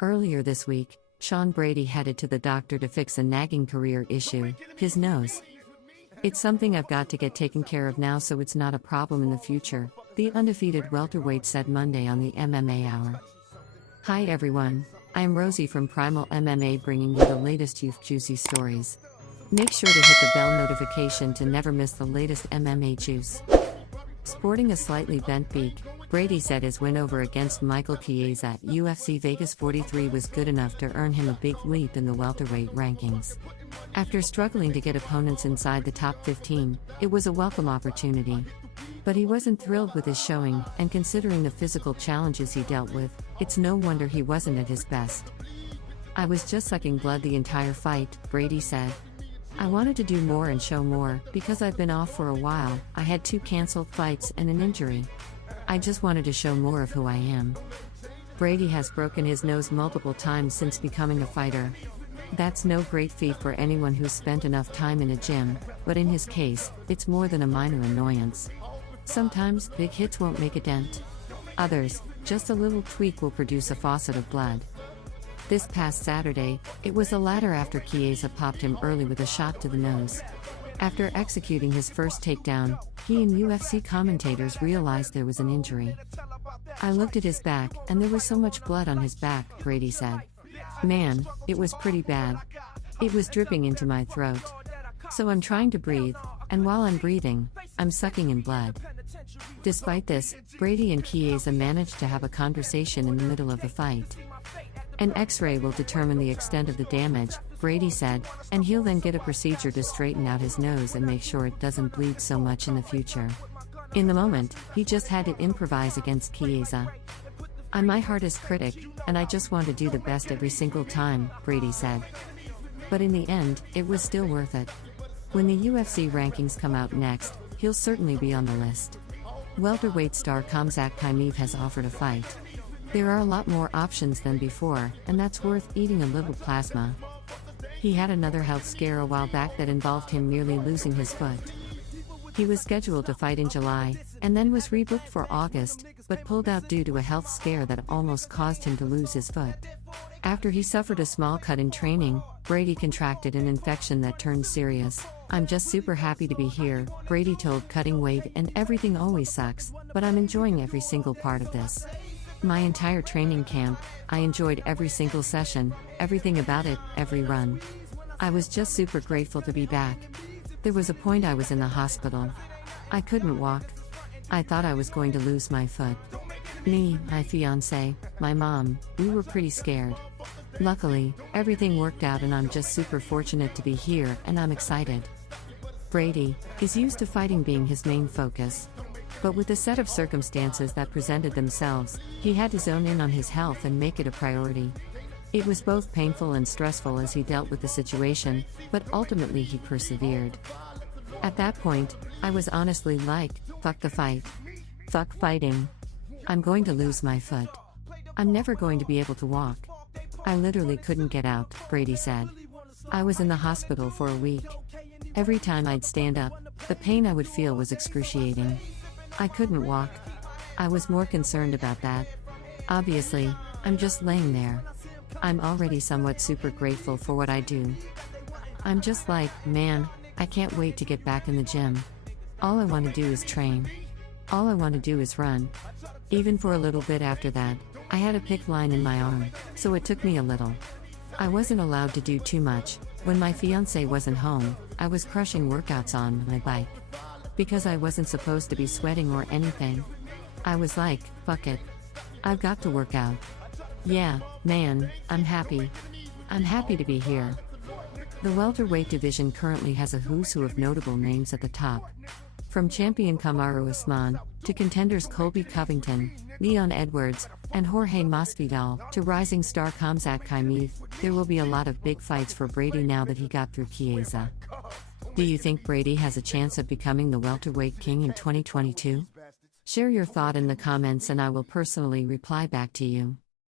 Earlier this week, Sean Brady headed to the doctor to fix a nagging career issue, his nose. "It's something I've got to get taken care of now so it's not a problem in the future," the undefeated welterweight said Monday on the MMA Hour. Hi everyone, I am Rosie from Primal MMA bringing you the latest youth juicy stories. Make sure to hit the bell notification to never miss the latest MMA juice. Sporting a slightly bent beak, Brady said his win over against Michael Chiesa at UFC Vegas 43 was good enough to earn him a big leap in the welterweight rankings. After struggling to get opponents inside the top 15, it was a welcome opportunity. But he wasn't thrilled with his showing, and considering the physical challenges he dealt with, it's no wonder he wasn't at his best. "I was just sucking blood the entire fight," Brady said. "I wanted to do more and show more, because I've been off for a while. I had 2 canceled fights and an injury. I just wanted to show more of who I am." Brady has broken his nose multiple times since becoming a fighter. That's no great feat for anyone who's spent enough time in a gym, but in his case, it's more than a minor annoyance. Sometimes, big hits won't make a dent. Others, just a little tweak will produce a faucet of blood. This past Saturday, it was the latter after Chiesa popped him early with a shot to the nose. After executing his first takedown, he and UFC commentators realized there was an injury. "I looked at his back, and there was so much blood on his back," Brady said. "Man, it was pretty bad. It was dripping into my throat. So I'm trying to breathe, and while I'm breathing, I'm sucking in blood." Despite this, Brady and Chiesa managed to have a conversation in the middle of the fight. "An X-ray will determine the extent of the damage," Brady said, "and he'll then get a procedure to straighten out his nose and make sure it doesn't bleed so much in the future." In the moment, he just had to improvise against Chiesa. "I'm my hardest critic, and I just want to do the best every single time," Brady said. But in the end, it was still worth it. When the UFC rankings come out next, he'll certainly be on the list. Welterweight star Khamzat Chimaev has offered a fight. There are a lot more options than before, and that's worth eating a little plasma. He had another health scare a while back that involved him nearly losing his foot. He was scheduled to fight in July, and then was rebooked for August, but pulled out due to a health scare that almost caused him to lose his foot. After he suffered a small cut in training, Brady contracted an infection that turned serious. "I'm just super happy to be here," Brady told Cutting Weight, "and everything always sucks, but I'm enjoying every single part of this. My entire training camp, I enjoyed every single session, everything about it, every run. I was just super grateful to be back. There was a point I was in the hospital. I couldn't walk. I thought I was going to lose my foot. Me, my fiancé, my mom, we were pretty scared. Luckily, everything worked out and I'm just super fortunate to be here and I'm excited." Brady is used to fighting being his main focus. But with the set of circumstances that presented themselves, he had to zone in on his health and make it a priority. It was both painful and stressful as he dealt with the situation, but ultimately he persevered. "At that point, I was honestly like, fuck the fight. Fuck fighting. I'm going to lose my foot. I'm never going to be able to walk. I literally couldn't get out," Brady said. "I was in the hospital for a week. Every time I'd stand up, the pain I would feel was excruciating. I couldn't walk. I was more concerned about that. Obviously, I'm just laying there. I'm already somewhat super grateful for what I do. I'm just like, man, I can't wait to get back in the gym. All I want to do is train. All I want to do is run. Even for a little bit after that, I had a PICC line in my arm, so it took me a little. I wasn't allowed to do too much. When my fiancé wasn't home, I was crushing workouts on my bike. Because I wasn't supposed to be sweating or anything. I was like, fuck it. I've got to work out. Yeah, man, I'm happy. I'm happy to be here." The welterweight division currently has a who's who of notable names at the top. From champion Kamaru Usman, to contenders Colby Covington, Leon Edwards, and Jorge Masvidal, to rising star Khamzat Chimaev, there will be a lot of big fights for Brady now that he got through Chiesa. Do you think Brady has a chance of becoming the welterweight king in 2022? Share your thought in the comments and I will personally reply back to you.